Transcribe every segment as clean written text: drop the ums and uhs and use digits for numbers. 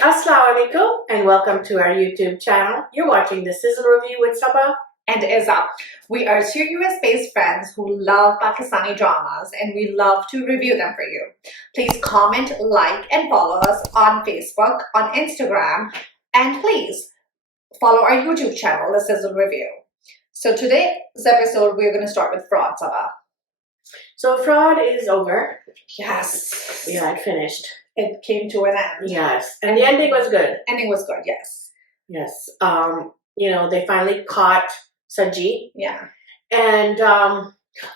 Assalamu alaikum and welcome to our YouTube channel. You're watching the Sizzle review with Sabah and Izza. We are two US-based friends who love Pakistani dramas and we love to review them for you. Please comment, like, and follow us on Facebook, on Instagram, and please follow our YouTube channel, The Sizzle Review. So today's episode, we're going to start with Fraud, Sabah. So Fraud is over. Yes. Yeah, it finished. It came to an end. Yes. And the ending was good. Ending was good, yes. Yes. They finally caught Saji. Yeah. And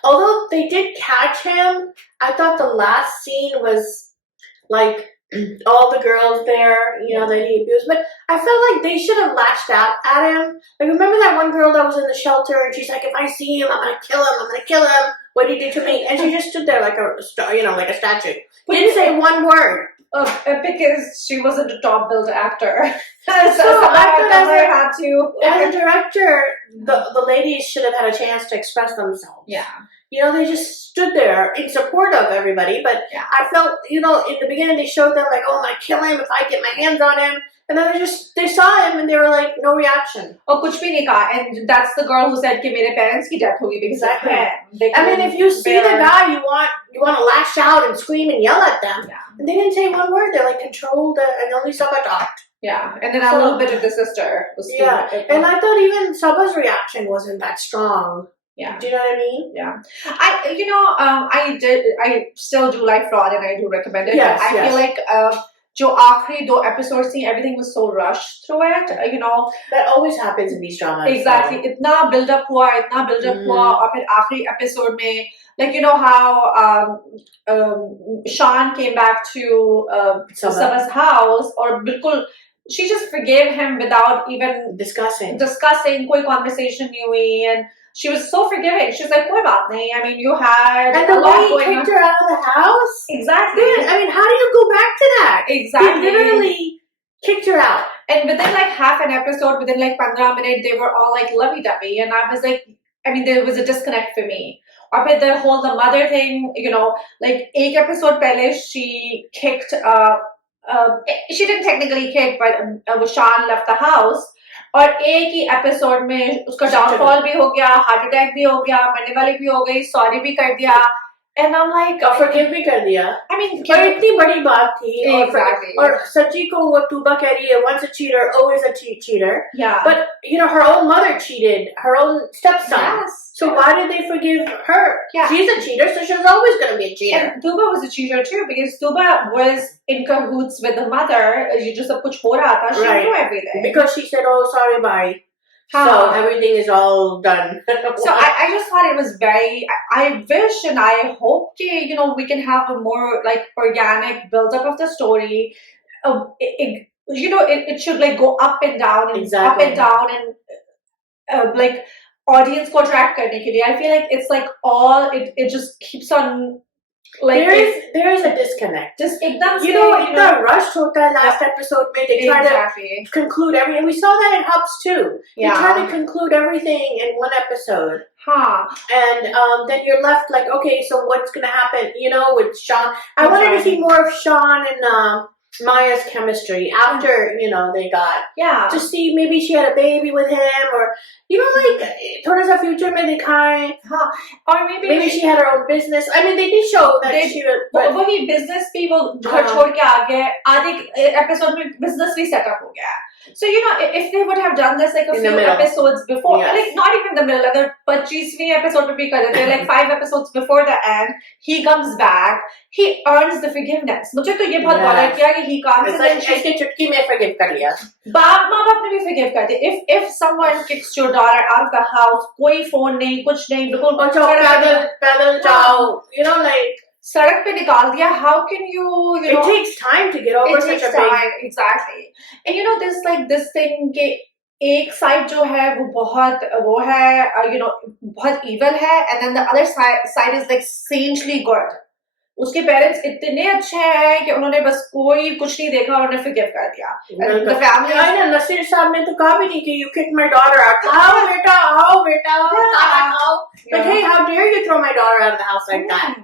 although they did catch him, I thought the last scene was like all the girls there, that he abused. But I felt like they should have lashed out at him. Like, remember that one girl that was in the shelter and she's like, if I see him, I'm going to kill him. I'm going to kill him. What he did to me. And she just stood there like a statue. Didn't say one word. Because she wasn't a top billed actor. so I thought as a director, the ladies should have had a chance to express themselves. Yeah. They just stood there in support of everybody. But yeah. I felt, in the beginning they showed them like, oh, I'm going to kill him if I get my hands on him. And then they saw him and they were like, no reaction. Oh, kuch bhi nahi kaha. And that's the girl who said, ki mere parents ki death hogi because exactly. of him. I mean, if you see the guy, you want to lash out and scream and yell at them. Yeah. And they didn't say one word. They're like controlled and only Sabah talked. Yeah. And then a little bit of the sister was and I thought even Sabah's reaction wasn't that strong. Yeah. Do you know what I mean? Yeah. I still do like Fraud and I do recommend it. Yes, I feel like jo aakhri do episodes thi, everything was so rushed through it, That always happens in these dramas. Exactly. So. Itna build up hua, aur phir aakhri episode mein, like how Sean came back to Sabah's house, or bilkul, she just forgave him without even discussing. Koi conversation nahi hui, and she was so forgiving. She was like, koi baat nahi. I mean, you had and the way he kicked her out of the house. Exactly. I mean, how do you go back to that? Exactly. He literally kicked her out. And within like half an episode, within like 15 minutes, they were all like lovey-dovey. And I was like, there was a disconnect for me. Or the mother thing, like ek episode pehle, she kicked, she didn't technically kick, but Sean left the house. और एक ही episode में उसका downfall भी हो गया, heart attack भी हो गया, मरने वाली भी हो गई, सॉरी भी कर दिया, and I'm like, forgive भी कर दिया. I mean, पर इतनी बड़ी बात थी. Exactly. और सच्ची को वो तुबा कह रही है, once a cheater, always a cheater. Yeah. But her own mother cheated, her own stepson. Yes. So why did they forgive her? Yeah. She's a cheater, so she's always going to be a cheater. And Tuba was a cheater too, because Tuba was in cahoots with the mother. You just sab kuch ho raha tha. She knew everything. Because she said, oh, sorry, bye. So everything is all done. So I just thought it was very, I wish and I hope that, we can have a more like organic build-up of the story. It should like go up and down and exactly. up and down and like audience ko attract karne ke liye. I feel like it's like it just keeps on like there is a disconnect. Just ekdam itna rushed hota hai last episode mein. They try to conclude everything. We saw that in Hubs too. Yeah. They try to conclude everything in one episode. And then you're left like, okay, so what's gonna happen? With Sean. I wanted to see more of Sean and Maya's chemistry after they got to see maybe she had a baby with him, or like thoda sa future mein dikhai, or maybe she had her own business. I mean, they did show that she was, but wahi business bhi wo ghar chhod ke aa gaya, aadhe episode mein business bhi set up ho gaya. So if they would have done this like a few episodes before, like not even the middle, agar 25वीं episode pe bhi kar dete, like 5 episodes before the end, he comes back, he earns the forgiveness. Mujhe to ye bahut bala kiya कि he comes and then she चुटकी में forgive कर लिया. माँ बाप ने भी forgive कर दिया. If someone kicks your daughter out of the house, कोई phone नहीं, कुछ नहीं, बिल्कुल पैदल जाओ, like सड़क पे निकाल दिया. How can you it takes time to get over such a big. Exactly. And there's like this thing कि एक side जो है वो है बहुत evil है, and then the other side is like saintly good. उसके पेरेंट्स इतने अच्छे हैं कि उन्होंने बस कोई कुछ नहीं देखा और उन्हें forgive कर दिया. The family. नसीर साहब ने तो कहा भी नहीं कि you kicked my daughter out. आओ बेटा, आओ. Like, hey, how dare you throw my daughter out of the house like that?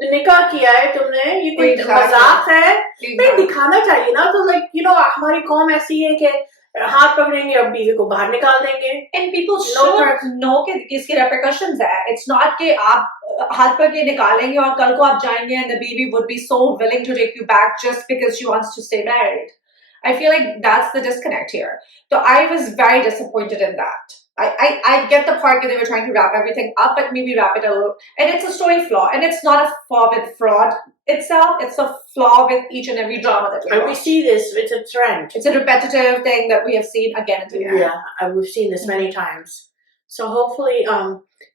निकाह किया है तुमने, ये कोई Exactly. मजाक है? नहीं, Exactly. दिखाना चाहिए ना, तो like you know हमारी कौम ऐसी है कि हाथ पकड़ेंगे और बीवी को बाहर निकाल देंगे. And people No should person. know कि इसके repercussions है. It's not कि आप हाथ पकड़ के निकालेंगे और कल को आप जाएंगे and the baby would be so willing to take you back just because she wants to stay married. I feel like that's the disconnect here. So I was very disappointed in that. I get the part that they were trying to wrap everything up, but maybe wrap it a little. And it's a story flaw, and it's not a flaw with fraud itself. It's a flaw with each and every drama that we And we watch. see this, it's a trend. It's a repetitive thing that we have seen again and again. Yeah, we've seen this many times. So hopefully,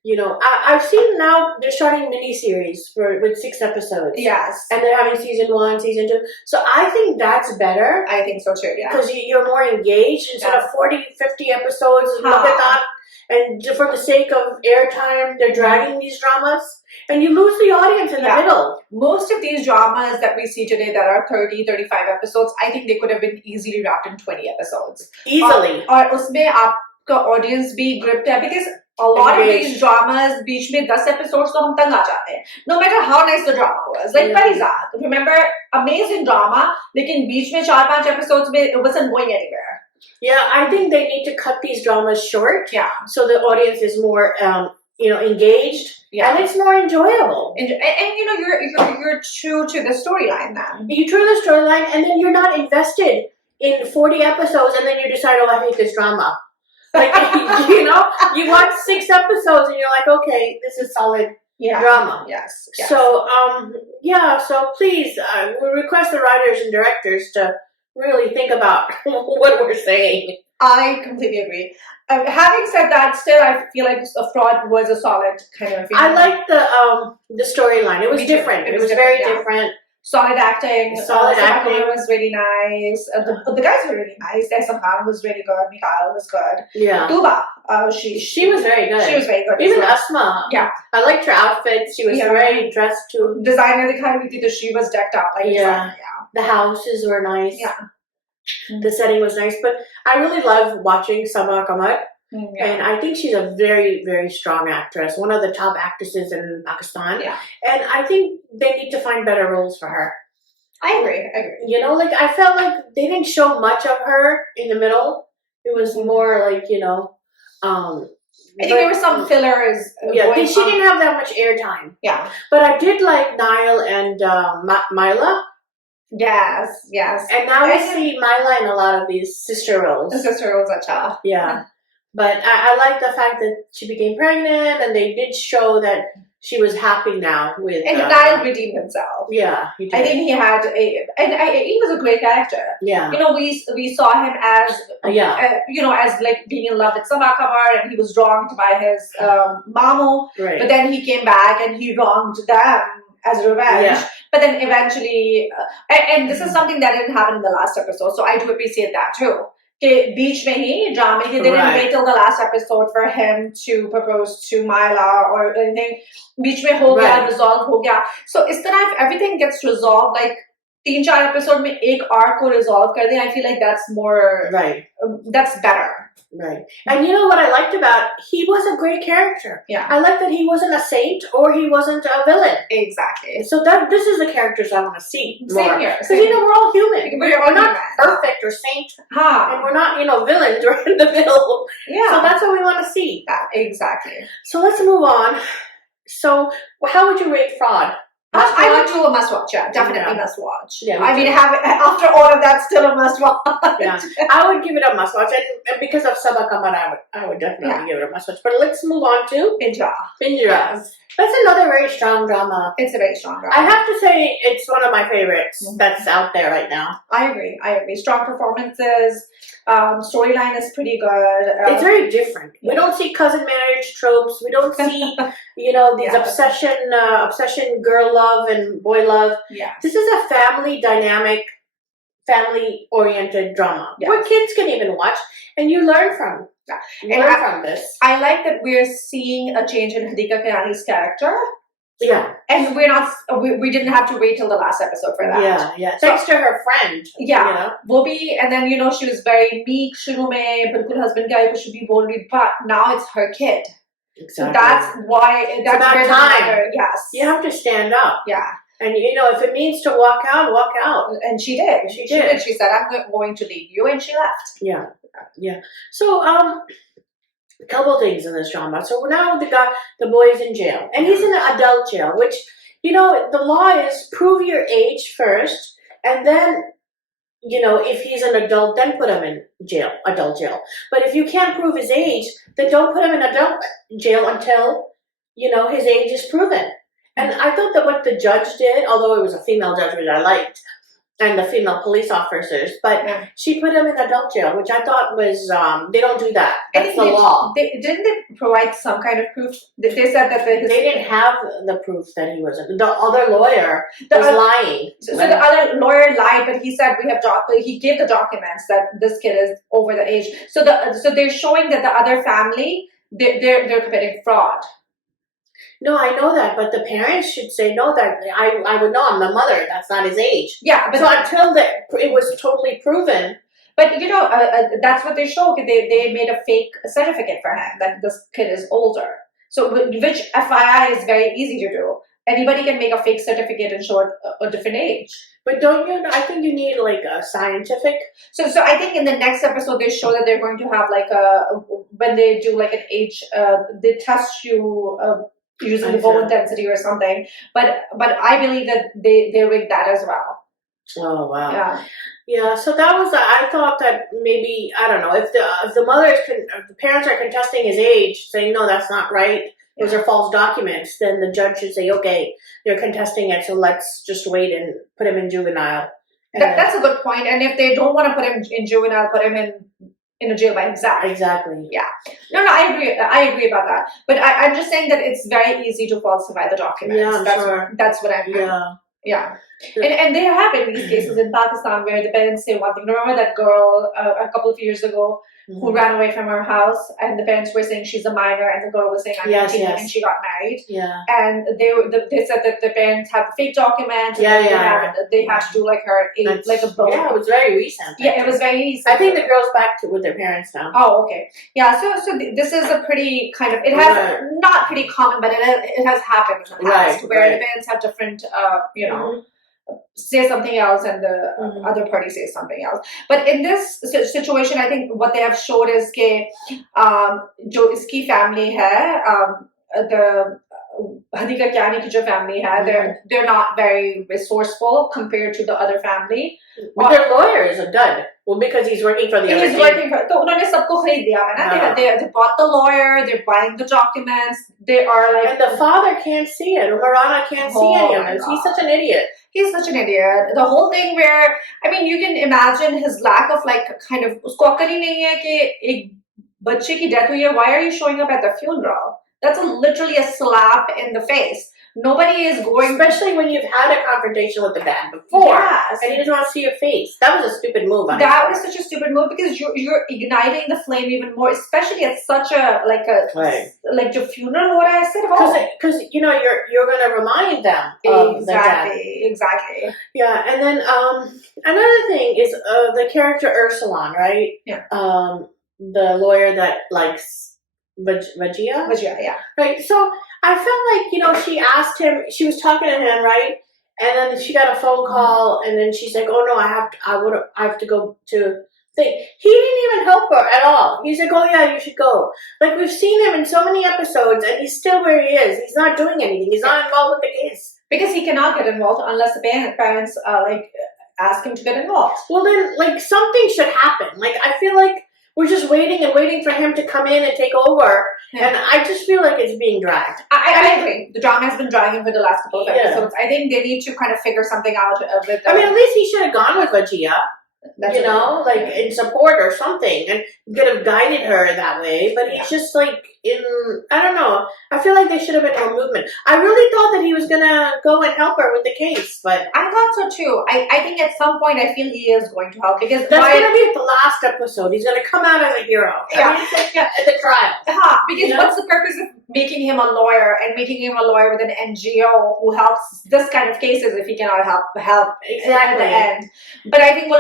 you know, I've seen now they're starting mini-series with 6 episodes. Yes. And they're having season 1, season 2. So I think that's better. I think so too, yeah. Because you're more engaged instead of 40, 50 episodes. Look at that. And for the sake of airtime, they're dragging these dramas. And you lose the audience in the middle. Most of these dramas that we see today that are 30, 35 episodes, I think they could have been easily wrapped in 20 episodes. Easily. और उसमें आपका audience भी gripped है because a lot of these dramas बीच में 10 episodes तो हम तंग आ जाते हैं. No matter how nice the drama was. Like Farizad, remember, amazing drama, लेकिन बीच में 4-5 episodes में it wasn't going anywhere. Yeah, I think they need to cut these dramas short. Yeah. So the audience is more, you know, engaged. Yeah. And it's more enjoyable. And you know, you're true to the storyline then. You turn the storyline and then you're not invested in 40 episodes and then you decide, oh, I hate this drama. Like, you know, you watch 6 episodes and you're like, okay, this is solid drama. Yes. So, yeah, so please, we request the writers and directors to really think about what we're saying. I completely agree. Having said that, still I feel like a fraud was a solid kind of. I liked the storyline. It was different. It was very different. Solid acting. Solid acting was really nice. The guys were really nice. Ehsan Khan was really good. Mikhail was good. Yeah. Tuba, she was very good. She was very good. Even Asma. Yeah. I liked her outfit. She was very dressed too. Designer dikhai rahi thi, so she was decked out like yeah. The houses were nice. Yeah. The setting was nice, but I really love watching Sabah Kamat. Yeah. And I think she's a very, very strong actress. One of the top actresses in Pakistan. Yeah. And I think they need to find better roles for her. I agree. You know, like I felt like they didn't show much of her in the middle. It was more like, you know, I think there were some fillers. Yeah, she didn't have that much airtime. Yeah. But I did like Niall and Mila. Yes. And now we see Mila in a lot of these sister roles. The sister roles, acha. Yeah. But I like the fact that she became pregnant and they did show that she was happy now with... And Niall redeemed himself. Yeah, he did. I think he had he was a great character. Yeah. You know, we saw him as, you know, as like being in love with Sabah Kamar and he was wronged by his mamu. Right. But then he came back and he wronged them as revenge. Yeah. But then eventually, and this is something that didn't happen in the last episode, so I do appreciate that too. Ke beech mein hi drama, he didn't wait till the last episode for him to propose to Mila or anything. Beech mein ho gaya, resolve ho gaya. So is tarah if everything gets resolved, like 3-4 episode mein ek arc ko resolve kar de, I feel like that's more that's better. Right. And you know what I liked about, he was a great character. Yeah. I like that he wasn't a saint or he wasn't a villain. Exactly. So this is the characters I want to see more. Same here. Because, you know, we're all human. We're not perfect or saint. And we're not, you know, villains. We're in the middle. Yeah. So that's what we want to see. Exactly. So let's move on. So how would you rate Fraud? I would do a must watch. Yeah, definitely must watch. Yeah, I mean, after all of that, still a must watch. Yeah, I would give it a must watch, and because of Sabah Kamat, I would definitely give it a must watch. But let's move on to Pinjra. Yes. That's another very strong drama. It's a very strong drama. I have to say, it's one of my favorites that's out there right now. I agree. Strong performances. Storyline is pretty good. It's very different. We don't see cousin marriage tropes. We don't see, you know, these obsession, girl love and boy love. Yeah. This is a family dynamic, family-oriented drama where kids can even watch and you learn from. Learn from this. I like that we're seeing a change in Hadika Kayani's character. Yeah. And we're not, we didn't have to wait till the last episode for that. Yeah. Thanks to her friend. Yeah. You know? Wo bhi, and then, you know, she was very meek, shuru mein, bilkul husband ka kuch bhi bol rahi, but now it's her kid. Exactly. So that's why, that's about where the time. mother, yes. You have to stand up. Yeah. And if it means to walk out, walk out. And she did. She did. She said, I'm going to leave you, and she left. Yeah. Yeah. So, a couple things in this drama. So now the boy's in jail, and he's in an adult jail, which, the law is prove your age first, and then, if he's an adult, then put him in jail, adult jail. But if you can't prove his age, then don't put him in adult jail until, his age is proven. And I thought that what the judge did, although it was a female judge, which I liked, and the female police officers, but she put him in adult jail, which I thought was, they don't do that. That's the law. Didn't they provide some kind of proof? They said that they didn't have the proof that he wasn't. The other lawyer was lying. So the other lawyer lied, but he said he gave the documents that this kid is over the age. So they're showing that the other family, they're committing fraud. No, I know that, but the parents should say, no, that I would know, I'm the mother, that's not his age. Yeah. But so until it was totally proven. But, that's what they show. They made a fake certificate for him that this kid is older. So, which FYI is very easy to do. Anybody can make a fake certificate and show a different age. But I think you need like a scientific. So I think in the next episode, they show that they're going to have like when they do like an age, they test you, using the bone density or something, but I believe that they rigged that as well. Oh wow! Yeah. So that was. I thought that maybe, I don't know, if the parents are contesting his age, saying no, that's not right. Those are false documents. Then the judge should say, okay, you're contesting it, so let's just wait and put him in juvenile. That's a good point. And if they don't want to put him in juvenile, put him in a jail by himself. Exactly. Yeah. No, I agree about that. But I'm just saying that it's very easy to falsify the documents. Yeah, sure. That's what I'm saying. Yeah. And there have been these cases in Pakistan where the parents say one thing. Remember that girl a couple of years ago who ran away from her house, and the parents were saying she's a minor, and the girl was saying I'm 19, and she got married. Yeah. And they said that the parents had the fake documents. And they had to do like her age, like a book. Yeah, it was very recent. Yeah, it was very recent. I think the girl's back with their parents now. Oh, okay. Yeah, so this is a pretty kind of, it has, not pretty common, but it has happened in the past where the parents have different, say something else and the other party says something else. But in this situation, I think what they have showed is that jo iski family hai, the Hadika Kyani ki jo family hai, they're not very resourceful compared to the other family. But their lawyer is a dud. Well, because he's working for the other team. He's working for, so unhone sabko khareed liya hai na. They bought the lawyer, they're buying the documents, they are like... And the father can't see it, Marana can't see any of this. He's such an idiot. He's such an idiot. The whole thing where, I mean, you can imagine his lack of like kind of, usko akal hi nahi hai ki ek bachche ki death hui hai, why are you showing up at the funeral? That's literally a slap in the face. Nobody is going... Especially when you've had a confrontation with the dad before. Yes. And he doesn't want to see your face. That was a stupid move. That was such a stupid move because you're igniting the flame even more, especially at such a, like the funeral ho raha hai. Because, you're going to remind them of the death. Exactly. Yeah, and then another thing is the character Ursulan, right? Yeah. The lawyer that likes Vajia? Vajia, yeah. Right, so I felt like, she asked him, she was talking to him, right? And then she got a phone call, and then she's like, oh no, I have to go to thing. He didn't even help her at all. He's like, oh yeah, you should go. Like, we've seen him in so many episodes, and he's still where he is. He's not doing anything. He's not involved with the case. Because he cannot get involved unless the parents, ask him to get involved. Well then, something should happen. I feel like we're just waiting and waiting for him to come in and take over. Yeah. And I just feel like it's being dragged. I agree. The drama has been dragging for the last couple of episodes. I think they need to kind of figure something out with I mean, at least he should have gone with Vajia. In support or something, and could have guided her that way, but he's just I don't know, I feel like there should have been more movement. I really thought that he was gonna go and help her with the case, but I thought so too. I think at some point I feel he is going to help, because that's gonna be the last episode. He's gonna come out as a hero. Yeah. At the trial. Because what's the purpose of making him a lawyer and making him a lawyer with an NGO who helps this kind of cases if he cannot help exactly at the end? But I think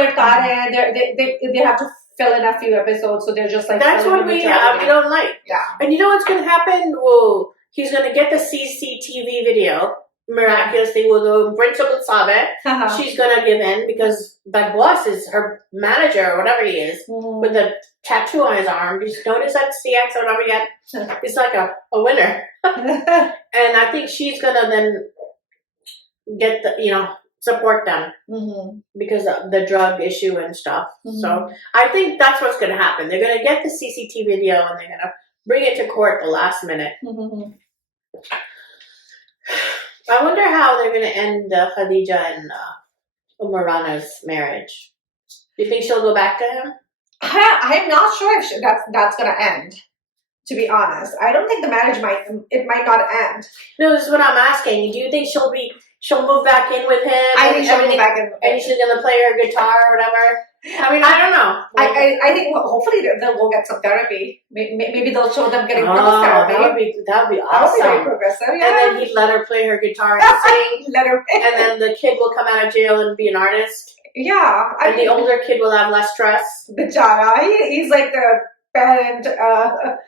they have to fill in a few episodes, so they're just like That's filling what in we the time. we don't like. Yeah. And you know what's going to happen? Well, he's going to get the CCTV video miraculously. Will bring someone sabe. She's going to give in because that boss is her manager or whatever he is with the tattoo on his arm. Did you notice that CX or whatever yet? It's like a winner. And I think she's going to then get support them because of the drug issue and stuff. So I think that's what's going to happen. They're going to get the CCTV video and they're going to bring it to court at the last minute. I wonder how they're going to end Khadija and Marana's marriage. Do you think she'll go back to him? I'm not sure if that's going to end. To be honest, I don't think the marriage might not end. No, this is what I'm asking. Do you think she'll move back in with him? I think she'll move back in. And she's gonna play her guitar or whatever. I mean, I don't know. I think hopefully they'll get some therapy. Maybe they'll show them getting couples therapy. That would be awesome. That would be very progressive. Yeah. And then he'd let her play her guitar and sing. Let her. And then the kid will come out of jail and be an artist. Yeah. And the older kid will have less stress. Bichara, he's like the parent.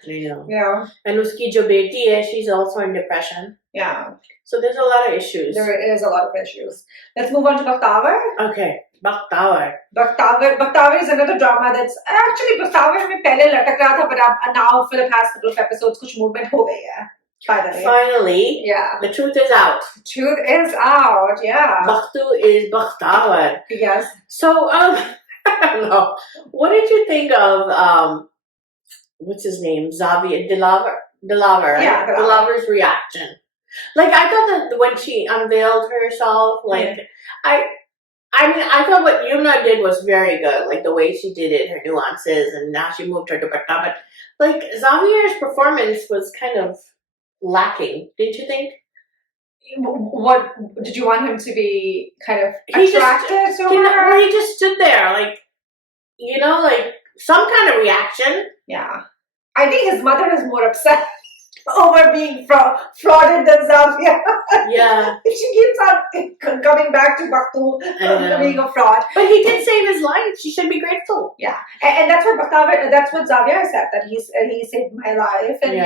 Yeah. And uski jo beti hai, she's also in depression. Yeah. So there's a lot of issues. There is a lot of issues. Let's move on to Bakhtawar. Okay, Bakhtawar. Bakhtawar is another drama that's actually Bakhtawar में पहले लटक रहा था, but now for the past couple of episodes कुछ movement हो गई है. Finally, yeah, the truth is out. Truth is out. Yeah. Bakhtu is Bakhtawar. Yes. So I don't know. What did you think of what's his name? Xavier Dilaver. Right? Yeah, Dilaver's reaction. Like, I thought that when she unveiled herself, like, I mean, I thought what Yumna did was very good. Like, the way she did it, her nuances, and now she moved her to Bakhtawar. But, like, Xavier's performance was kind of lacking, didn't you think? What did you want him to be kind of attracted to her? Well, he just stood there, like, like some kind of reaction. Yeah. I think his mother is more upset over being frauded than Xavier. Yeah. She keeps on coming back to Bakhtu being a fraud. But he did save his life. She should be grateful. Yeah. And that's what Xavier said, that he saved my life. And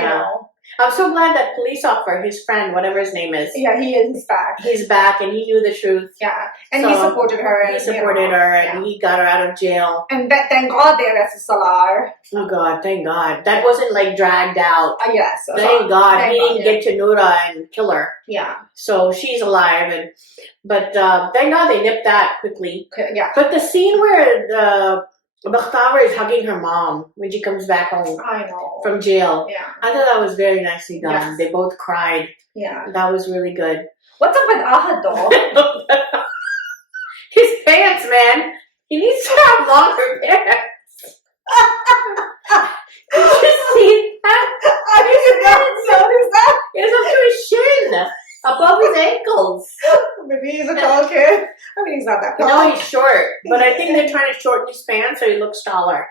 I'm so glad that police officer, his friend, whatever his name is. Yeah, he's back. He's back and he knew the truth. Yeah. And he supported her. And he got her out of jail. And thank God they arrested Salar. Oh God, thank God. That wasn't like dragged out. Yes. Thank God. He didn't get to Noura and kill her. Yeah. So she's alive. But thank God they nipped that quickly. Yeah. But the scene where Bakhtawar is hugging her mom when she comes back home from jail. Yeah. I thought that was very nicely done. Yes. They both cried. Yeah. That was really good. What's up with Ahad though? His pants, man. He needs to have longer pants. Did you see that? I didn't notice that. It's up to his shin. Above his ankles. Maybe he's a tall kid. I mean, he's not that tall. No, he's short. But I think they're trying to shorten his pants so he looks taller.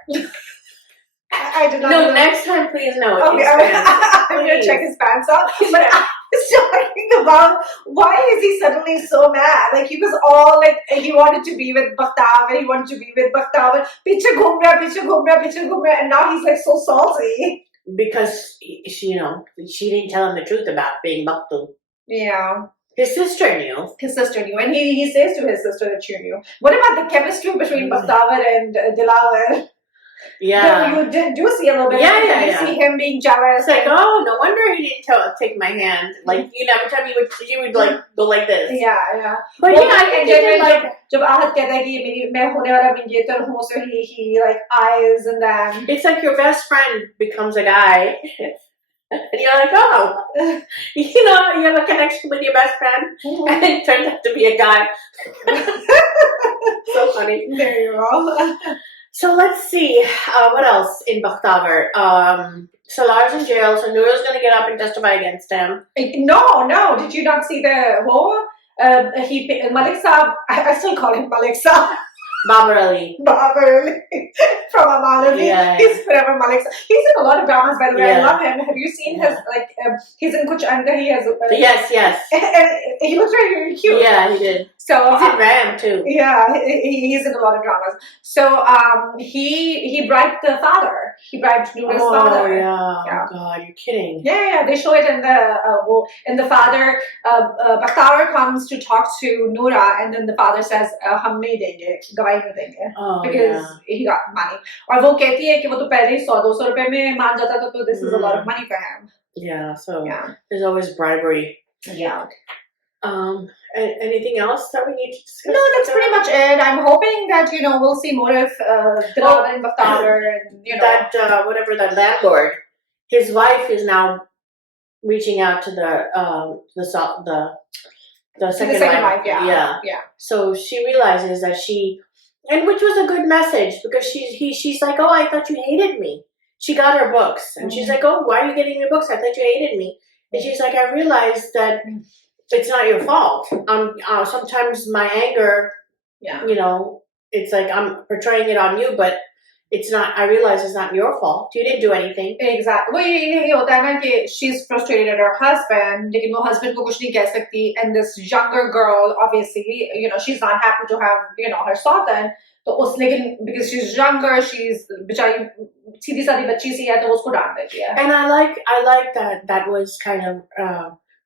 I did not No, know. next time, please no. Okay, I'm going to check his pants out. But I was talking about, why is he suddenly so mad? Like, he was all like, he wanted to be with Bakhtawar, he wanted to be with Bakhtawar. Piche ghum raha, and now he's like so salty. Because, she didn't tell him the truth about being Bakhtu. Yeah. His sister knew. And he says to his sister that she knew. What about the chemistry between Bakhtawar and Dilaver? Yeah. You do see a little bit. You see him being jealous. It's like, oh, no wonder he didn't take my hand. Like, every time you would like go like this. Yeah. But I think he did like. जब आहत कहता है कि मैं होने वाला विजेता हूँ, so he like eyes and then. It's like your best friend becomes a guy. And you're like, oh, you have a connection with your best friend, and it turns out to be a guy. So funny. There you go. So let's see, what else in Bakhtawar? Salar's in jail, so Noura's going to get up and testify against him. No. Did you not see the whole? Malik Saab, I still call him Malik Saab. Babar Ali. Babar from Amal Ali. Yeah. He's forever Malik. He's in a lot of dramas, by the way. I Yeah. love him. Have you seen his, like, he's in Kuch Ankahi as Yes. and he looks very, very cute. Yeah, he did. So He's in Ram too. yeah, he's in a lot of dramas. So he bribed the father. He bribed Noor's father. Yeah. Yeah. Oh God, you're kidding. Yeah. They show it in the father. Bakhtawar comes to talk to Noora, and then the father says, "हम नहीं देंगे, गवाही नहीं देंगे," Oh, because he got money. और वो कहती है कि वो तो पहले ही 100-200 रुपए में मान जाता था, तो this is a lot of money for him. Yeah. So Yeah. there's always bribery. Yeah. Anything else that we need to discuss? No, that's pretty much it. I'm hoping that we'll see more of Dilawar and Bakhtawar, and that whatever that landlord, his wife is now reaching out to the second wife. Yeah. So she realizes that which was a good message, because she's like, oh, I thought you hated me. She got her books, and she's like, oh, why are you getting your books? I thought you hated me. And she's like, I realized that it's not your fault. Sometimes my anger, it's like I'm portraying it on you, but it's not. I realize it's not your fault. You didn't do anything. Exactly. वो यही होता है ना कि she's frustrated at her husband, लेकिन वो husband को कुछ नहीं कह सकती, and this younger girl, obviously, she's not happy to have, her son. तो लेकिन because she's younger, she's बेचारी सीधी सादी बच्ची सी है, तो उसको डांट देती है. And I like that was kind of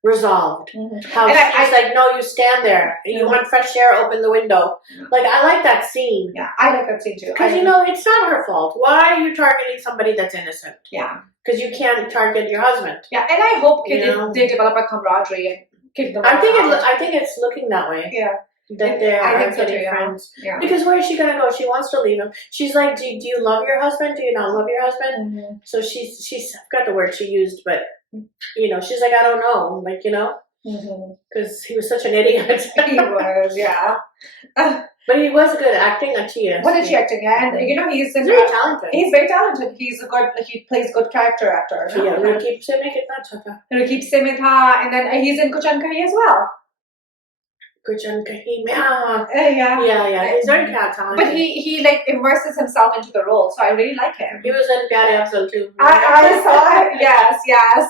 resolved. How she's like, no, you stand there. You want fresh air, open the window. Like, I like that scene. Yeah, I like that scene too. Because it's not her fault. Why are you targeting somebody that's innocent? Yeah. Because you can't target your husband. Yeah, and I hope they develop a camaraderie and kick them out. I think it's looking that way. Yeah. That they are getting friends. Yeah. Because where is she gonna go? She wants to leave him. She's like, do you love your husband? Do you not love your husband? Mm-hmm. So she's I forgot the word she used, but she's like, I don't know, like, because he was such an idiot. He was, yeah. But he was good acting at TS. What is she acting? And he's very talented. He's very talented. He plays good character actor. Yeah, Rakib se mein kitna acha tha. Rakib se mein tha, and then he's in Kuch Ankahi as well. Kuch Ankahi, yeah. He's very talented. But he like immerses himself into the role, so I really like him. He was in Pyar Hua Tha too. I saw it. Yes.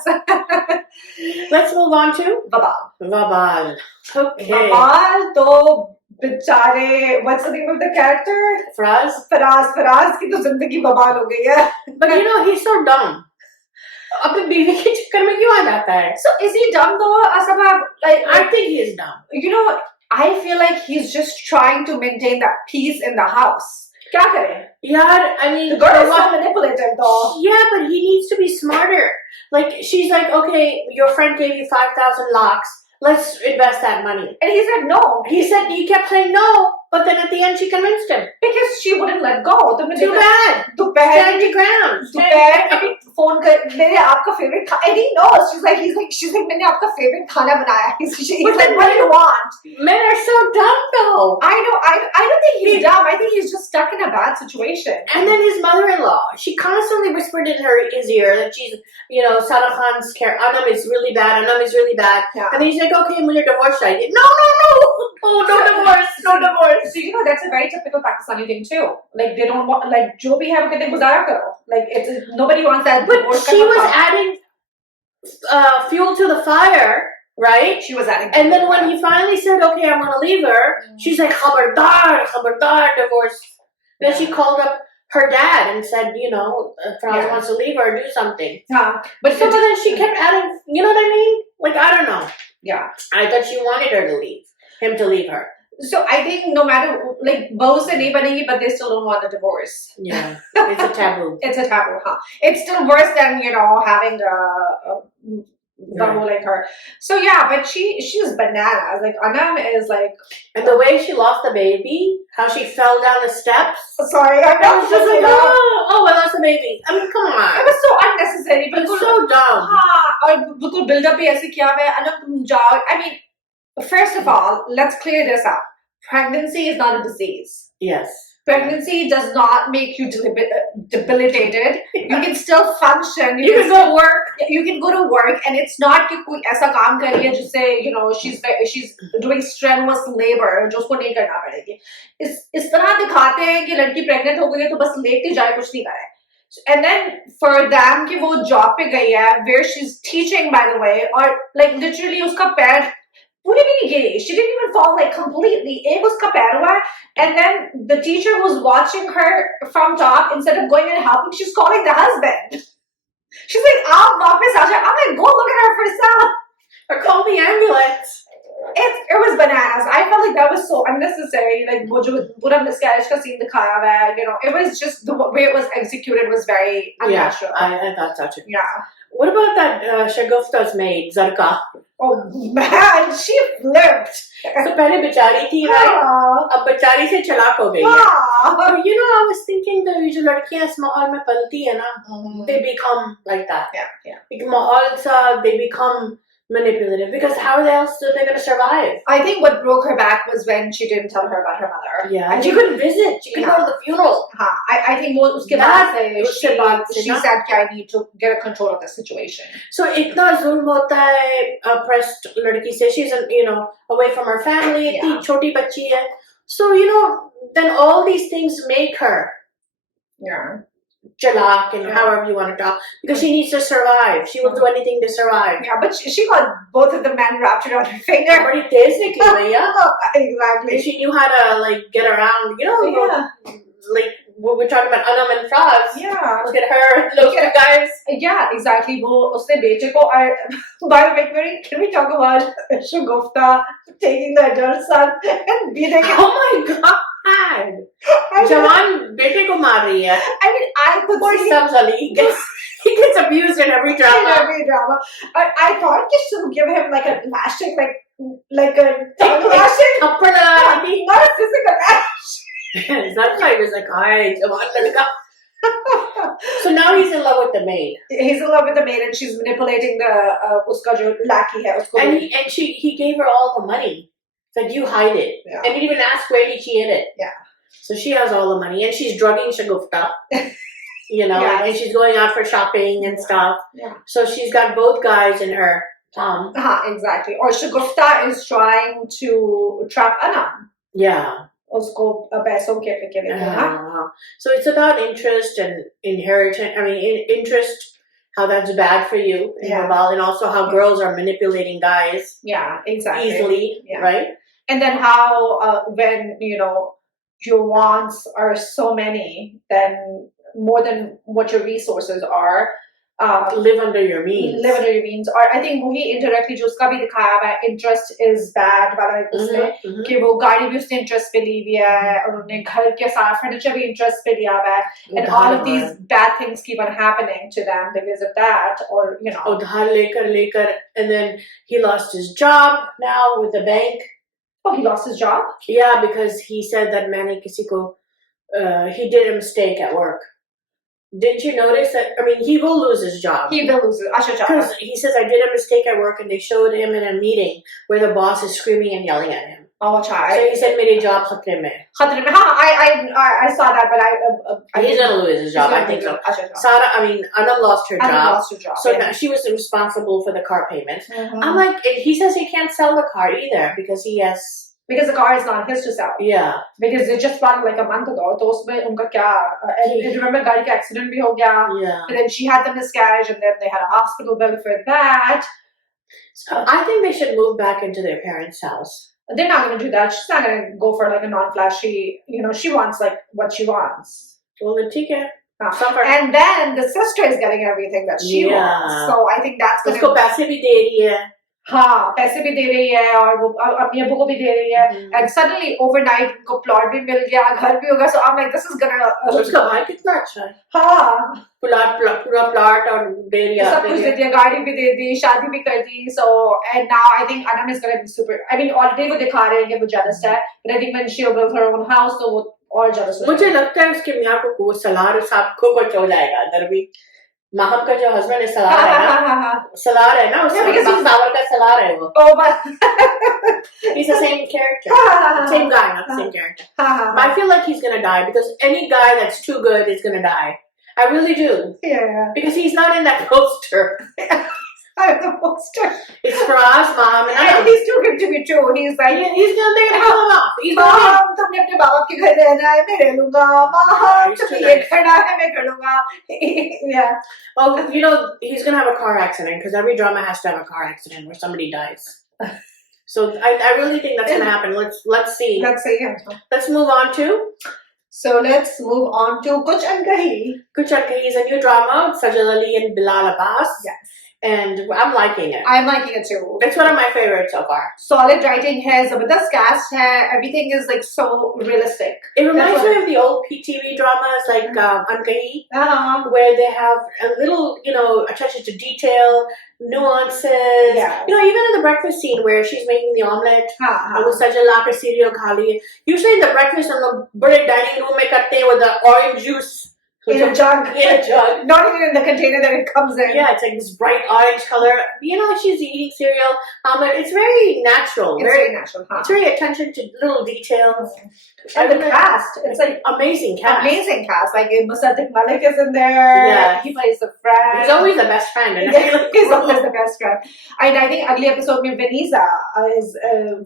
Let's move on to Wabaal. Okay. Wabaal to बेचारे, what's the name of the character? Faraz की तो जिंदगी बवाल हो गई है. But he's so dumb. अपनी बीवी के चक्कर में क्यों आ जाता है? So is he dumb though, Asama? Like I think he is dumb. I feel like he's just trying to maintain that peace in the house. क्या करे? Yeah, I mean, the girl is so manipulative though. Yeah, but he needs to be smarter. Like, she's like, okay, your friend gave you 5,000 lakhs. Let's invest that money. And he said no. He kept saying no, but then at the end she convinced him. Because she wouldn't let go. Too bad. Stand your ground. phone कर मेरे आपका favorite and he knows. She's like मैंने आपका favorite खाना बनाया. He's like, what do you want? Men are so dumb though. I know. I don't think he's dumb. I think he's just stuck in a bad situation. And then his mother-in-law, she constantly whispered in his ear that she's, Sada Khan's character, Anam is really bad. Yeah. And then he's like, okay, मुझे divorce चाहिए. No. Oh, no divorce. So that's a very typical Pakistani thing too. Like they don't want, like जो भी है वो कहते हैं गुजारा करो. Like nobody wants that. But she was adding fuel to the fire, right? She was adding. And then when he finally said, okay, I'm going to leave her, she's like, khabardar, divorce. Then she called up her dad and said, Faraz wants to leave her, do something. Yeah. But then she kept adding, you know what I mean? Like, I don't know. Yeah. I thought she wanted him to leave her. So I think no matter, like, both se nahi banegi, but they still don't want a divorce. Yeah, it's a taboo. It's a taboo, huh? It's still worse than, having a babu like her. So yeah, but she's bananas. Like, Anam is like... And the way she lost the baby, how she fell down the steps. Sorry, I know. She was like, oh, I lost the baby. I mean, come on. It was so unnecessary. But it's so dumb. और बिल्कुल build-up भी ऐसे किया हुआ है. Anam, तुम जाओ. I mean, first of all, let's clear this up. Pregnancy is not a disease. Yes. Pregnancy does not make you debilitated. You can still function. You can go to work. You can go to work, and it's not कि कोई ऐसा काम कर रही है जिससे you know she's doing strenuous labor जो उसको नहीं करना पड़ेगी. इस तरह दिखाते हैं कि लड़की pregnant हो गई है तो बस लेटे जाए कुछ नहीं करे. And then for them कि वो job पे गई है where she's teaching by the way or like literally उसका पैर पूरी भी नहीं गिरी. She didn't even fall like completely. एक उसका पैर हुआ and then the teacher was watching her from top instead of going and helping. She's calling the husband. She's like, "आप वापस आ जाओ." I'm like, "Go look at her for yourself." Or call the ambulance. It was bananas. I felt like that was so unnecessary. Like वो जो पूरा miscarriage का scene दिखाया हुआ है, you know, it was just the way it was executed was very unnatural. Yeah, I thought so too. Yeah. What about that Shagufta's maid, Zarka? Oh man, she flipped. So पहले बेचारी थी ना, अब बेचारी से चलाक हो गई है. But you know, I was thinking that जो लड़कियां इस माहौल में पलती है ना, they become like that. Yeah. एक माहौल सा, they become manipulative because how else are they going to survive? I think what broke her back was when she didn't tell her about her mother. Yeah, and she couldn't visit. She couldn't go to the funeral. I think वो उसके बाद से she said कि I need to get a control of the situation. So इतना जुल्म होता है oppressed लड़की से. She's you know away from her family. इतनी छोटी बच्ची है. So you know then all these things make her chalak and however you want to talk because she needs to survive. She will do anything to survive. Yeah, but she got both of the men wrapped around her finger. Pretty basically, yeah. Exactly. She knew how to like get around. You know, like we're talking about Anam and Fraz. Yeah. Look at her. Those two guys. Yeah, exactly. वो उसने बेचे को by the way, can we talk about Shagufta taking the adult son and beating him? Oh my God. जवान बेटे को मार रही है. I mean, I could see Sabzali. He gets abused in every drama. I thought you should give him like a lashing, like a tongue lashing. Not a physical lash. Zarka was like, "Hi, jawan ladka." So now he's in love with the maid. He's in love with the maid, and she's manipulating the uska jo lackey hai. Usko and he gave her all the money. It's like you hide it, and he didn't even ask where she hid it. Yeah. So she has all the money, and she's drugging Shagufta, you know, and she's going out for shopping and stuff. Yeah. So she's got both guys in her palm. Exactly. Or Shagufta is trying to trap Anam. Yeah. Usko पैसों के लिए. So it's about interest and inheritance. I mean, interest. How that's bad for you in Wabaal, and also how girls are manipulating guys. Yeah, exactly. Easily, right? And then how when you know your wants are so many, then more than what your resources are. Live under your means. Live under your means. Or I think वही indirectly जो उसका भी दिखाया हुआ है, interest is bad वाला उसने कि वो गाड़ी भी उसने interest पे ली हुई है और उन्होंने घर के सारा furniture भी interest पे लिया हुआ है, and all of these bad things keep on happening to them because of that, or you know. उधार लेकर and then he lost his job now with the bank. Oh, he lost his job? Yeah, because he said that मैंने किसी को he did a mistake at work. Didn't you notice that? I mean, he will lose his job. He will lose it. Because he says, I did a mistake at work, and they showed him in a meeting where the boss is screaming and yelling at him. Oh, अच्छा. So he said, मेरी job खतरे में. खतरे में. हाँ, I saw that, but he's gonna lose his job. I think so. Sarah, I mean, Anam lost her job. So now she was responsible for the car payments. I'm like, and he says he can't sell the car either because he has. Because the car is not his to sell. Yeah. Because they just bought it like a month ago. तो उसमें उनका क्या? And remember गाड़ी का accident भी हो गया. Yeah. And then she had the miscarriage, and then they had a hospital bill for that. So I think they should move back into their parents' house. They're not going to do that. She's not going to go for like a non-flashy. You know, she wants like what she wants. Well, then ठीक है. And then the sister is getting everything that she wants. So I think that's going to. उसको पैसे भी दे रही है. हाँ, पैसे भी दे रही है और वो अपनी अब्बू को भी दे रही है, and suddenly overnight उनको प्लॉट भी मिल गया, घर भी होगा, so I'm like this is gonna. उसका भाई कितना अच्छा है. हाँ. पूरा प्लॉट और दे दिया. सब कुछ दे दिया, गाड़ी भी दे दी, शादी भी कर दी, so and now I think Anam is gonna be super. I mean already वो दिखा रहे हैं कि वो jealous है, but I think when she builds her own house तो वो और jealous हो. मुझे लगता है उसके मियाँ को सलार साहब को कुछ हो जाएगा अंदर भी. महम का जो हस्बैंड है सलार है ना, सलार है ना, उसका बख्तावर का सलार है वो. He's the same character. Same guy, not the same character. But I feel like he's gonna die because any guy that's too good is gonna die. I really do. Yeah. Because he's not in that poster. I'm the poster. It's Faraz, Mom, and he's too good to be true. He's like, he's gonna take him off. He's gonna Mom, तुमने अपने बाबा के घर रहना है, मैं रह लूँगा. Mom, तुम्हें ये करना है, मैं कर लूँगा. Yeah. Oh, you know, he's gonna have a car accident because every drama has to have a car accident where somebody dies. So I really think that's gonna happen. Let's see. Let's see. Let's move on to. So let's move on to Kuch Ankahi. Kuch Ankahi is a new drama with Sajal Ali and Bilal Abbas. Yes. And I'm liking it. I'm liking it too. It's one of my favorites so far. Solid writing hai, zabardast cast hai, everything is like so realistic. It reminds me of the old PTV dramas like Ankahi, where they have a little, attention to detail, nuances. Yeah. Even in the breakfast scene where she's making the omelette, with such a lack of cereal khali. Usually in the breakfast in the big dining room mein karte with the orange juice. In a jug. In a jug. Not even in the container that it comes in. Yeah, it's like this bright orange color. She's eating cereal. It's very natural. It's very natural. It's very attention to little details. And the cast. It's like amazing cast. Amazing cast. Like Musaddiq Malik is in there. Yeah. He plays the friend. He's always the best friend. And he's always the best friend. And I think ugly episode with Veniza is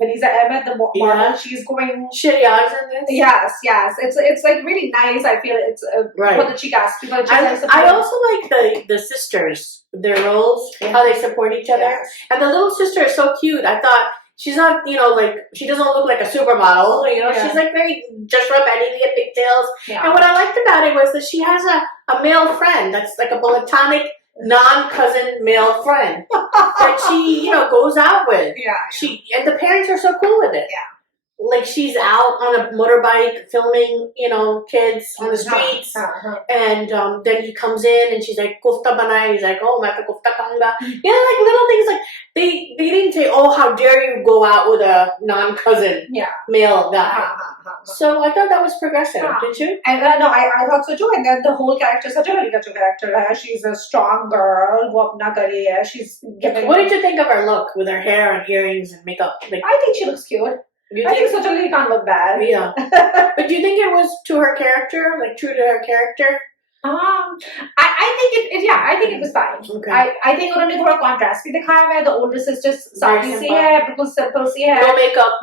Veniza Ahmed, the model. Yeah. She's going. Shiryar's in this. Yes. It's like really nice. I feel it's right. The chicas. I also like the sisters, their roles, how they support each other. Yes. And the little sister is so cute. I thought she's not, she doesn't look like a supermodel. She's like very just rubbed anything at pigtails. Yeah. And what I liked about it was that she has a male friend that's like a platonic non-cousin male friend that she, goes out with. Yeah. And the parents are so cool with it. Yeah. Like she's out on a motorbike filming, kids on the streets, and then he comes in and she's like kofta banai. He's like, oh, main kofta khaunga. Like little things like they didn't say, oh, how dare you go out with a non-cousin male guy. So I thought that was progressive, didn't you? And no, I thought so too. And then the whole character, such a very good character. She's a strong girl. She's giving. What did you think of her look with her hair and earrings and makeup? I think she looks cute. I think Sajal can't look bad. Yeah. But do you think it was to her character, like true to her character? I think it was fine. Okay. I think उन्होंने थोड़ा contrast भी दिखाया है. The older sister सादी सी है, बिल्कुल simple सी है.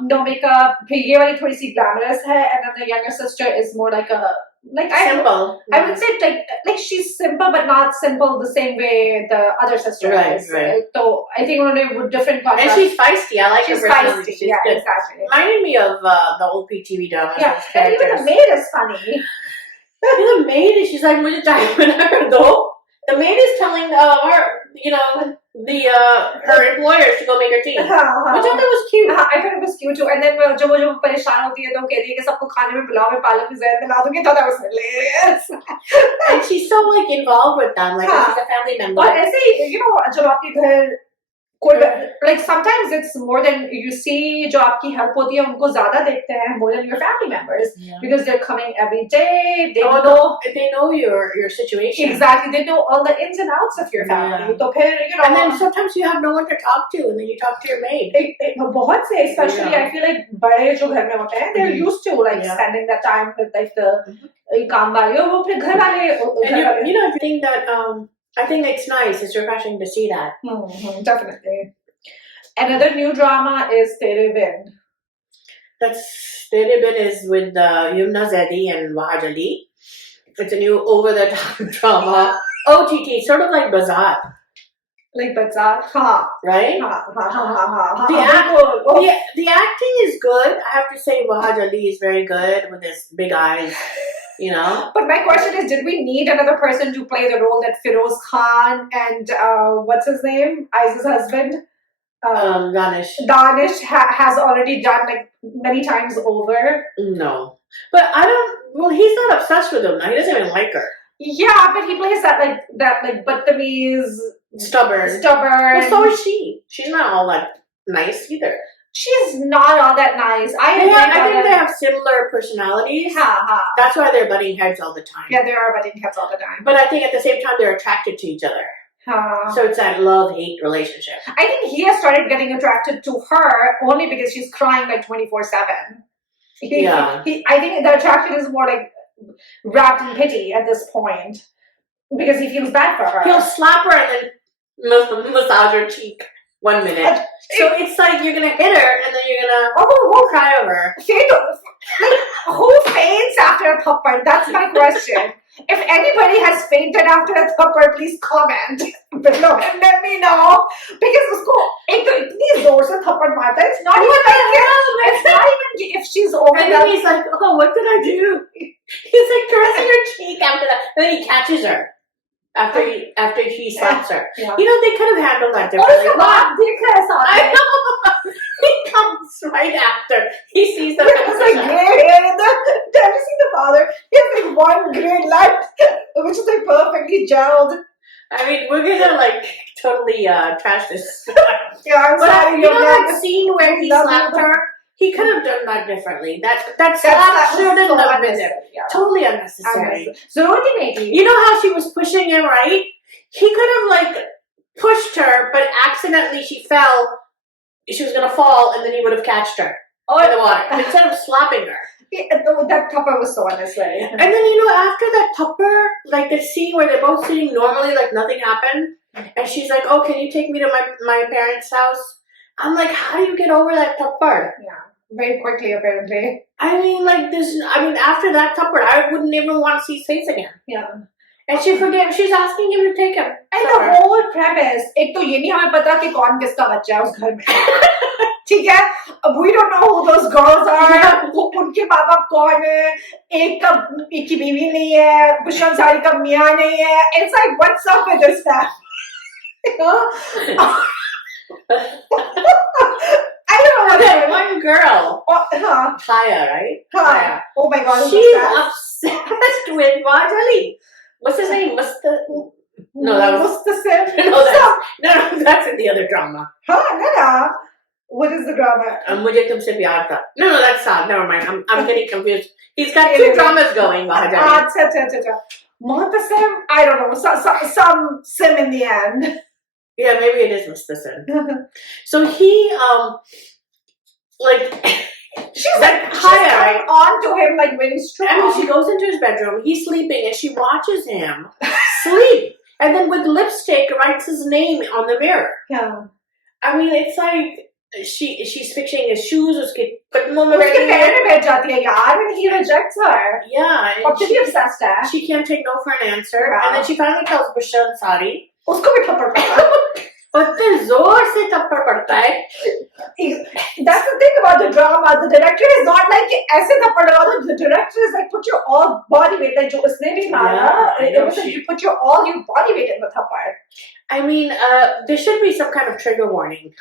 No makeup. फिर ये वाली थोड़ी सी glamorous है, and then the younger sister is more like simple. I would say like she's simple but not simple the same way the other sister is. Right. So I think only with different contrast. And she's feisty. I like her personality. She's feisty. Good. Exactly. Reminded me of the old PTV dramas. Yeah, and even the maid is funny. The maid is, she's like, "Mujhe time bana kar do." The maid is telling her, her employers to go make her tea. Which I thought was cute. I thought it was cute too. And then जब वो परेशान होती है तो कहती है कि सबको खाने में बुलाओ, मैं पालक की ज़रूरत मिला दूँगी. Thought that was hilarious. And she's so involved with them, like she's a family member. और ऐसे जब आपके घर like sometimes it's more than you see जो आपकी help होती है उनको ज़्यादा देखते हैं more than your family members because they're coming every day. They know your situation. Exactly, they know all the ins and outs of your family. तो फिर and then sometimes you have no one to talk to, and then you talk to your maid. बहुत से especially I feel like बड़े जो घर में होते हैं they're used to spending that time with the काम वाले और वो फिर घर वाले. And you think that I think it's nice. It's refreshing to see that. Definitely. Another new drama is Tere. Tere is with Yumna Zaidi and Wahaj Ali. It's a new over-the-top drama. OTT, sort of like Bazaar. Like Bazaar? Right? The acting is good. I have to say Wahaj Ali is very good with his big eyes. But my question is, did we need another person to play the role that Feroz Khan and what's his name, Aiz's husband, Danish has already done many times over? No, but he's not obsessed with him now. He doesn't even like her. Yeah, but he plays that Bhattamiz, stubborn. Well, so is she. She's not all that nice either. She's not all that nice. I think they have similar personalities. That's why they're butting heads all the time. Yeah, they are butting heads all the time. But I think at the same time they're attracted to each other. So it's that love-hate relationship. I think he has started getting attracted to her only because she's crying like 24/7. Yeah. I think the attraction is more like wrapped in pity at this point because he feels bad for her. He'll slap her and then massage her cheek 1 minute. So it's like you're gonna hit her and then you're gonna cry over her. Who faints after a thappad? That's my question. If anybody has fainted after a thappad, please comment below and let me know. Because usko ek to itni zor se thappad marta hai, it's not even if she's over. And then he's like, oh, what did I do? He's like caressing her cheek after that. And then he catches her. After he slaps her. Yeah. You know, they could have handled that differently. I know. He comes right after. He sees the It's like gray hair and have you seen the father? He has like one gray light, which is like perfectly gelled. I mean, we're gonna like totally trash this. Yeah, I'm But sorry. you know that scene where he slapped her? He could have done that differently. That slap shouldn't have been there. Yeah. Totally unnecessary. You know how she was pushing him, right? He could have like pushed her, but accidentally she fell. She was gonna fall, and then he would have catched her in the water instead of slapping her. That tupper was so unnecessary. And then you know, after that tupper, like the scene where they're both sitting normally, like nothing happened, and she's like, "Oh, can you take me to my parents' house?" I'm like, how do you get over that tupper? Yeah, very quickly apparently. I mean, like this. I mean, after that tupper, I wouldn't even want to see his face again. Yeah. And she's asking him to take him. And the whole premise, एक तो ये नहीं हमें पता कि कौन किसका बच्चा है उस घर में. ठीक है? We don't know who those girls are. उनके माँ बाप कौन है? एक की बीवी नहीं है. बुशरन सारी का मियाँ नहीं है. It's like, what's up with this stuff? I don't know what that one girl. Haya, right? Haya. Oh my God. She's obsessed with Wajali. What's his name? No, that was No, that's in the other drama. No. What is the drama? Mujhe tumse pyar tha. No, that's sad. Never mind. I'm getting confused. He's got two dramas going. Acha. Muhtassim, I don't know. Some sim in the end. Yeah, maybe it is Mr. Sin. So he, she's like high on to him like very strong. I mean, she goes into his bedroom. He's sleeping, and she watches him sleep, and then with lipstick writes his name on the mirror. Yeah. I mean, it's like she's fixing his shoes. उसके पैर में बैठ जाती है यार, and he rejects her. Yeah. और कितनी obsessed है. She can't take no for an answer, and then she finally tells Bashar Ansari. उसको भी थप्पड़ पड़ता है. इतने जोर से थप्पड़ पड़ता है. That's the thing about the drama. The director is not like ऐसे थप्पड़ लगा. The director is like put your all body weight, like जो उसने भी मारा. It was like you put your all your body weight in the थप्पड़. I mean, there should be some kind of trigger warning.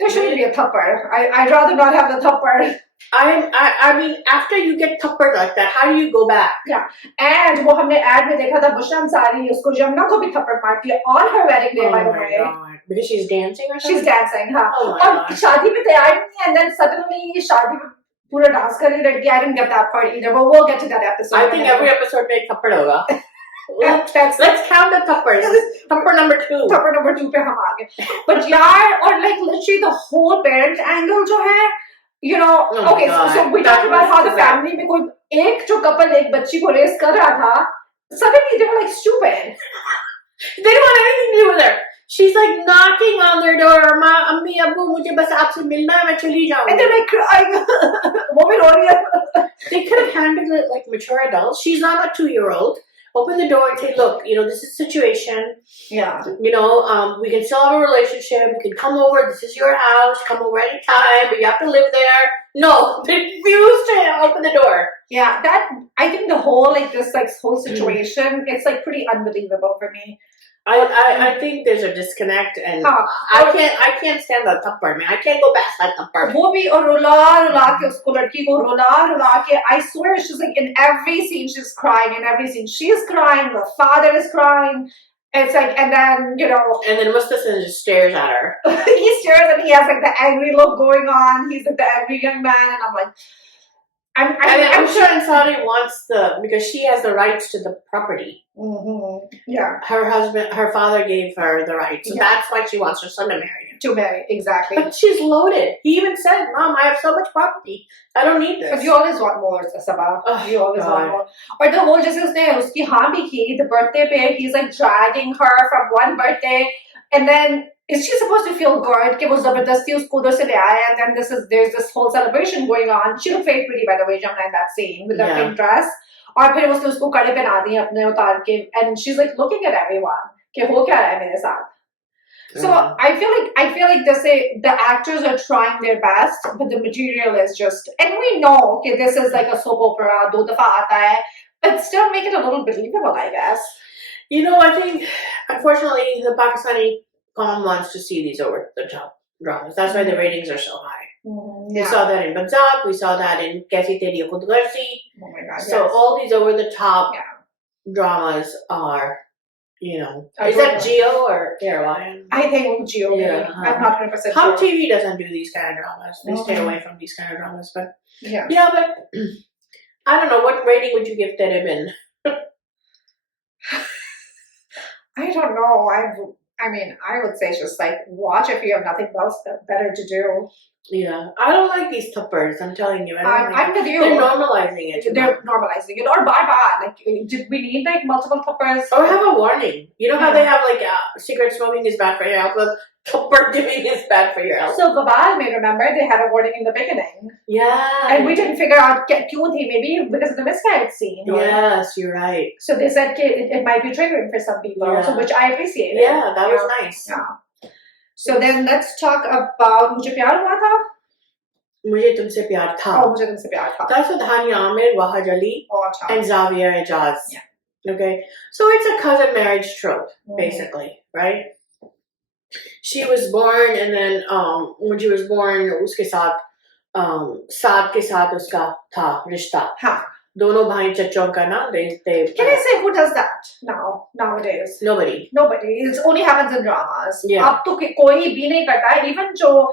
There shouldn't be a thapper. I'd rather not have the thapper. I mean, after you get thappered like that, how do you go back? Yeah. And वो हमने ad में देखा था बुशरा अंसारी उसको यमुना को भी थप्पड़ मारती है on her wedding day, by the way. God. Because she's dancing or something? She's dancing, हाँ. Oh my और शादी में तैयार नहीं and then suddenly शादी में पूरा dance कर रही लड़की. I didn't get that part either, but we'll get to that episode. I think every episode में एक थप्पड़ होगा. Let's count the thuppers. Thupper number 2. Thupper number 2 पे हम आ गए. But yaar, or like literally the whole parent angle जो है, you know, okay, so we talked about how the family में कोई एक जो couple एक बच्ची को raise कर रहा था, suddenly they were like stupid. They didn't want anything to do with her. She's like knocking on their door. Ma, Ammi, Abbu, मुझे बस आपसे मिलना है, मैं चली जाऊँगी. And they're like crying. वो भी रो रही है. They could have handled it like mature adults. She's not a 2-year-old. Open the door and say, look, you know, this is the situation. Yeah. You know, we can still have a relationship. We can come over. This is your house. Come over anytime, but you have to live there. No, they refused to open the door. Yeah, I think the whole, this whole situation, it's like pretty unbelievable for me. I think there's a disconnect, and I can't stand that thappar, man. I can't go past that thappar. वो भी और रुला के उसको लड़की को रुला के, I swear she's like in every scene she's crying. In every scene she's crying. The father is crying. It's like, and then and then Mustafa just stares at her. He stares and he has like the angry look going on. He's like the angry young man, and I'm like, I'm sure Ansari wants because she has the rights to the property. Yeah. Her father gave her the rights. So that's why she wants her son to marry him. To marry, exactly. But she's loaded. He even said, Mom, I have so much property. I don't need this. But you always want more, Sabah. You always want more. Or the whole just uski haan bhi ki, the birthday pe, he's like dragging her from one birthday. And then, is she supposed to feel good? Ki wo zabardasti usko udhar se le aaya, and then there's this whole celebration going on. She looked very pretty, by the way, Jamna, in that scene with the pink dress. और फिर उसने उसको कड़े पहना दिए अपने उतार के, and she's like looking at everyone कि हो क्या रहा है मेरे साथ. So I feel like the actors are trying their best, but the material is just, and we know okay, this is like a soap opera, do dafa aata hai, but still make it a little believable, I guess. You know, I think unfortunately the Pakistani comm wants to see these over the top dramas. That's why the ratings are so high. We saw that in Banzak, we saw that in Kaisi Teri Khud Garsi. Oh my God! So all these over the top dramas are. You know, is that Geo or Caroline? I think Geo. Yeah, I'm not 100% sure. Hum TV doesn't do these kind of dramas. They stay away from these kind of dramas. But but I don't know. What rating would you give Tere bin? I don't know. I mean, I would say just like watch if you have nothing else better to do. Yeah, I don't like these tuppers. I'm telling you. I'm with you. They're normalizing it. They're normalizing it. Or bye. Like, did we need like multiple tuppers? Or have a warning. You know how they have like cigarette smoking is bad for your health, but tupper giving is bad for your health. So Wabaal may remember they had a warning in the beginning. Yeah. And we didn't figure out kyun thi, maybe because of the miscarriage scene. Yes, you're right. So they said it might be triggering for some people, so which I appreciate. Yeah, that was nice. Yeah. So then let's talk about Mujhe Pyar Hua Tha. Mujhe Tumse Pyar Tha. Oh, Mujhe Tumse Pyar Tha. That's with Hania Amir, Wahaj Ali, and Xavier Ejaz. Yeah. Okay. So it's a cousin marriage trope, basically, right? She was born, and then when she was born, uske saath, Saad ke saath uska tha rishta. Ha. Dono bhai chachon ka na, they Can I say who does that nowadays? Nobody. It only happens in dramas. Yeah. Ab to koi bhi nahi karta hai. Even jo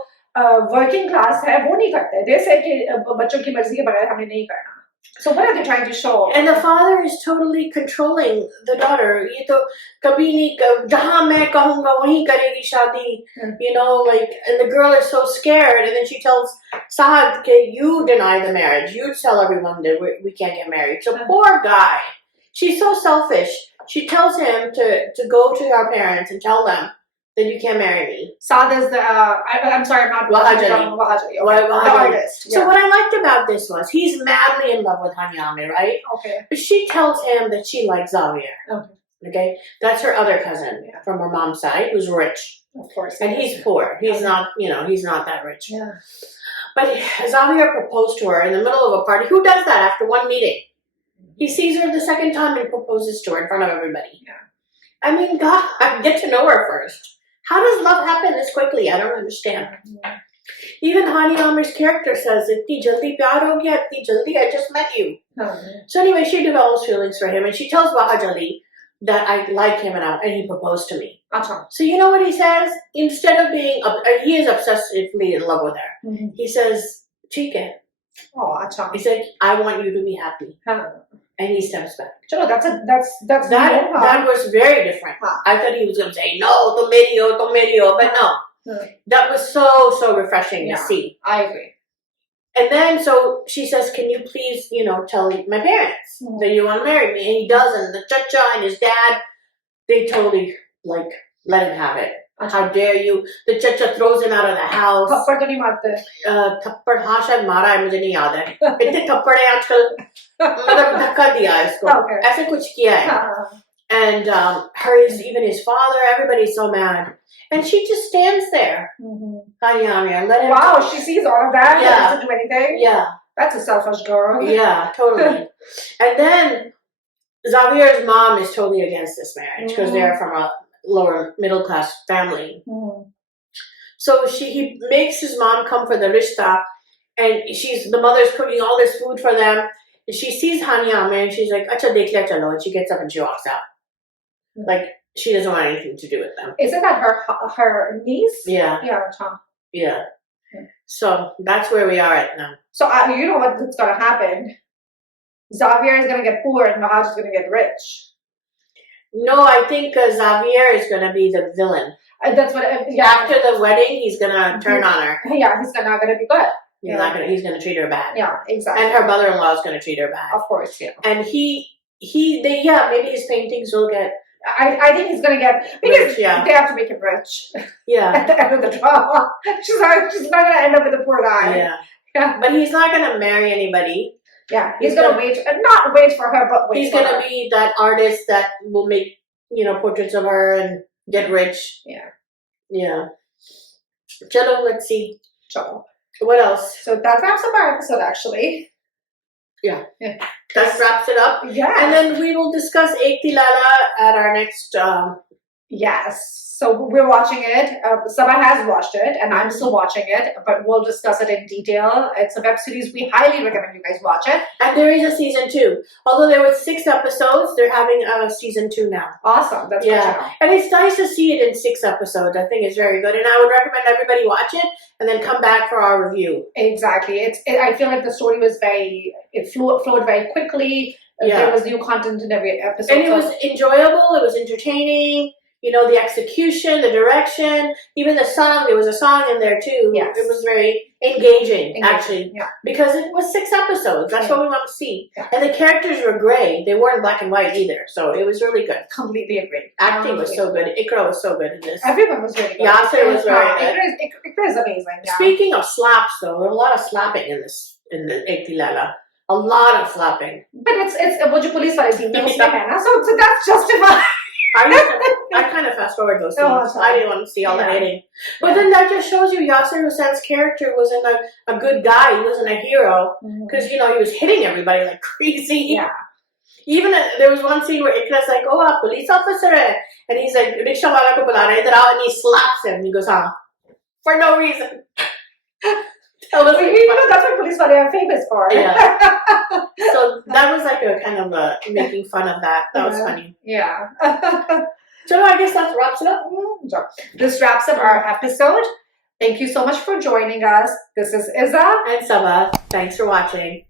working class hai, wo nahi karte. They say ki bachon ki marzi ke bagair humne nahi karna. So what are they trying to show? And the father is totally controlling the daughter. Ye to kabhi nahi, jahan main kahunga wahi karegi shaadi. You know, like, and the girl is so scared, and then she tells Saad, okay, you deny the marriage. You tell everyone that we can't get married. So poor guy. She's so selfish. She tells him to go to our parents and tell them that you can't marry me. Saad is the, I'm sorry, I'm not Wahaj Ali. Okay. The artist. So what I liked about this was he's madly in love with Hanyame, right? Okay. But she tells him that she likes Xavier. Okay. That's her other cousin from her mom's side, who's rich. Of course. And he's poor. He's not, he's not that rich. Yeah. But Xavier proposed to her in the middle of a party. Who does that after one meeting? He sees her the second time and proposes to her in front of everybody. Yeah. I mean, God, get to know her first. How does love happen this quickly? I don't understand. Even Hani Amir's character says, "Itni jaldi pyar ho gaya, itni jaldi, I just met you." So anyway, she develops feelings for him, and she tells Wahaj Ali that I like him and he proposed to me. So you know what he says? Instead of being, he is obsessively in love with her. He says, "Theek hai." He said, "I want you to be happy." And he steps back. Chalo, that was very different. I thought he was going to say, "No, tum meri ho," but no. That was so refreshing to see. I agree. And then, so she says, "Can you please, tell my parents that you want to marry me?" And he does, and the chacha and his dad, they totally, let him have it. How dare you? The chacha throws him out of the house. Thappad to nahi marte. Thappad, हाँ शायद मारा है, मुझे नहीं याद है. इतने थप्पड़ हैं आजकल. मतलब धक्का दिया है इसको. ऐसे कुछ किया है. And even his father, everybody's so mad. And she just stands there. Wow, she sees all of that and doesn't do anything? Yeah. That's a selfish girl. Yeah, totally. And then Xavier's mom is totally against this marriage because they're from a lower middle class family. So he makes his mom come for the rishta, and the mother's cooking all this food for them. And she sees Hania and she's like, "Acha dekh liya chalo," and she gets up and she walks out. Like she doesn't want anything to do with them. Isn't that her niece? Yeah. Yeah. Yeah. So that's where we are right now. So you know what's going to happen? Xavier is going to get poor and Mahaj is going to get rich. No, I think Xavier is going to be the villain. That's what. After the wedding, he's going to turn on her. Yeah, he's not going to be good. He's going to treat her bad. Yeah, exactly. And her brother-in-law is going to treat her bad. Of course, yeah. And maybe his paintings will get. I think he's gonna get because rich, yeah. They have to make him rich. Yeah. At the end of the drama, she's not gonna end up with a poor guy. Yeah. Yeah. But he's not gonna marry anybody. Yeah. He's gonna wait, not wait for her, but wait. He's gonna be that artist that will make portraits of her and get rich. Yeah. Yeah. Chalo, let's see. Chalo. What else? So that wraps up our episode, actually. Yeah. That wraps it up. Yeah. And then we will discuss Ek Thi Lala at our next. Yes. So we're watching it. Sabah has watched it, and I'm still watching it, but we'll discuss it in detail. It's a web series. We highly recommend you guys watch it. And there is a season 2. Although there were 6 episodes, they're having a season 2 now. Awesome. That's good to know. And it's nice to see it in 6 episodes. I think it's very good. And I would recommend everybody watch it and then come back for our review. Exactly. I feel like the story was it flowed very quickly. There was new content in every episode. And it was enjoyable. It was entertaining. The execution, the direction, even the song. There was a song in there too. Yes. It was very engaging. Actually. Yeah. Because it was 6 episodes. That's what we want to see. Yeah. And the characters were gray. They weren't black and white either. So it was really good. Completely agree. Acting was so good. Ikra was so good in this. Everyone was really good. Yasser was very good. Ikra is amazing. Yeah. Speaking of slaps, though, there were a lot of slapping in the Ek Thi Lala. A lot of slapping. But it's wo jo police wale scene mein usme hai na, so that's justified. I kind of fast forward those scenes. I didn't want to see all the hitting. But then that just shows you Yasser Hussain's character wasn't a good guy. He wasn't a hero. Because, he was hitting everybody like crazy. Yeah. Even there was one scene where Ikra's like, oh, a police officer hai. And he's like, rickshaw wala ko bula rahe, idhar aao, and he slaps him. And he goes, for no reason. That's what police are famous for. Yeah. So that was like a kind of making fun of that. That was funny. Yeah. So I guess that wraps it up. This wraps up our episode. Thank you so much for joining us. This is Iza and Sabah. Thanks for watching.